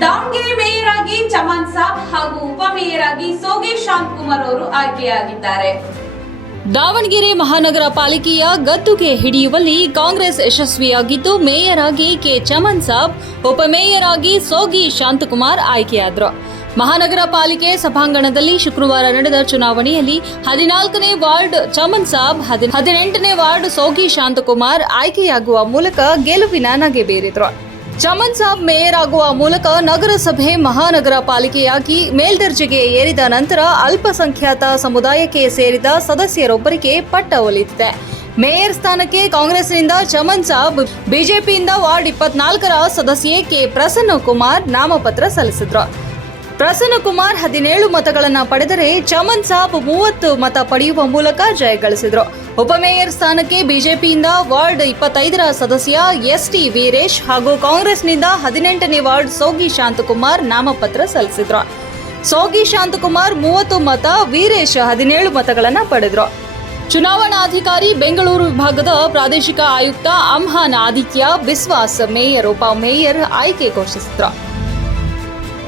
Davanagere mayor ಆಗಿ ಚಮನ್ ಸಾಬ್ ಹಾಗೂ ಉಪಮೇಯರ್ ಆಗಿ ಸೋಗೇಶ್ ಶಾಂತ್ ಕುಮಾರ್ ಅವರು ಆಯ್ಕೆಯಾಗಿದ್ದಾರೆ. ದಾವಣಗೆರೆ ಮಹಾನಗರ ಪಾಲಿಕೆಯ ಗದ್ದುಗೆ ಹಿಡಿಯುವಲ್ಲಿ ಕಾಂಗ್ರೆಸ್ ಯಶಸ್ವಿಯಾಗಿದ್ದು ಮೇಯರ್ ಆಗಿ ಕೆ ಚಮನ್ ಸಾಬ್ ಉಪಮೇಯರ್ ಆಗಿ ಸೋಗಿ ಶಾಂತಕುಮಾರ್ ಆಯ್ಕೆಯಾದರು. ಮಹಾನಗರ ಪಾಲಿಕೆ ಸಭಾಂಗಣದಲ್ಲಿ ಶುಕ್ರವಾರ ನಡೆದ ಚುನಾವಣೆಯಲ್ಲಿ ಹದಿನಾಲ್ಕನೇ ವಾರ್ಡ್ ಚಮನ್ ಸಾಬ್ ಹದಿ- ಹದಿನೆಂಟನೇ ವಾರ್ಡ್ ಸೋಗಿ ಶಾಂತಕುಮಾರ್ ಆಯ್ಕೆಯಾಗುವ ಮೂಲಕ ಗೆಲುವಿನ ನಗೆ ಬೀರಿದ್ರು. ಚಮನ್ ಸಾಬ್ ಮೇಯರ್ ಆಗುವ ಮೂಲಕ ನಗರಸಭೆ ಮಹಾನಗರ ಪಾಲಿಕೆಯಾಗಿ ಮೇಲ್ದರ್ಜೆಗೆ ಏರಿದ ನಂತರ ಅಲ್ಪಸಂಖ್ಯಾತ ಸಮುದಾಯಕ್ಕೆ ಸೇರಿದ ಸದಸ್ಯರೊಬ್ಬರಿಗೆ ಪಟ್ಟ ಒಲಿದಿದೆ. ಮೇಯರ್ ಸ್ಥಾನಕ್ಕೆ ಕಾಂಗ್ರೆಸ್ನಿಂದ ಚಮನ್ ಸಾಬ್, ಬಿಜೆಪಿಯಿಂದ ವಾರ್ಡ್ ಇಪ್ಪತ್ನಾಲ್ಕರ ಸದಸ್ಯೆ ಕೆ. ಪ್ರಸನ್ನ ಕುಮಾರ್ ನಾಮಪತ್ರ ಸಲ್ಲಿಸಿದ್ರು. ಪ್ರಸನ್ನ ಕುಮಾರ್ ಹದಿನೇಳು ಮತಗಳನ್ನು ಪಡೆದರೆ ಚಮನ್ ಸಾಬ್ ಮೂವತ್ತು ಮತ ಪಡೆಯುವ ಮೂಲಕ ಜಯಗಳಿಸಿದರು ಉಪಮೇಯರ್ ಸ್ಥಾನಕ್ಕೆ ಬಿಜೆಪಿಯಿಂದ ವಾರ್ಡ್ ಇಪ್ಪತ್ತೈದರ ಸದಸ್ಯ ಎಸ್ ಟಿ ವೀರೇಶ್ ಹಾಗೂ ಕಾಂಗ್ರೆಸ್ನಿಂದ ಹದಿನೆಂಟನೇ ವಾರ್ಡ್ ಸೋಗಿ ಶಾಂತಕುಮಾರ್ ನಾಮಪತ್ರ ಸಲ್ಲಿಸಿದ್ರು. ಸೋಗಿ ಶಾಂತಕುಮಾರ್ ಮೂವತ್ತು ಮತ, ವೀರೇಶ್ ಹದಿನೇಳು ಮತಗಳನ್ನು ಪಡೆದ್ರು. ಚುನಾವಣಾಧಿಕಾರಿ ಬೆಂಗಳೂರು ವಿಭಾಗದ ಪ್ರಾದೇಶಿಕ ಆಯುಕ್ತ ಅಮ್ಹಾನ್ ಆದಿತ್ಯ, ಬಿಸ್ವಾಸ್ ಮೇಯರ್ ಉಪಮೇಯರ್ ಆಯ್ಕೆ ಘೋಷಿಸಿದ್ರು.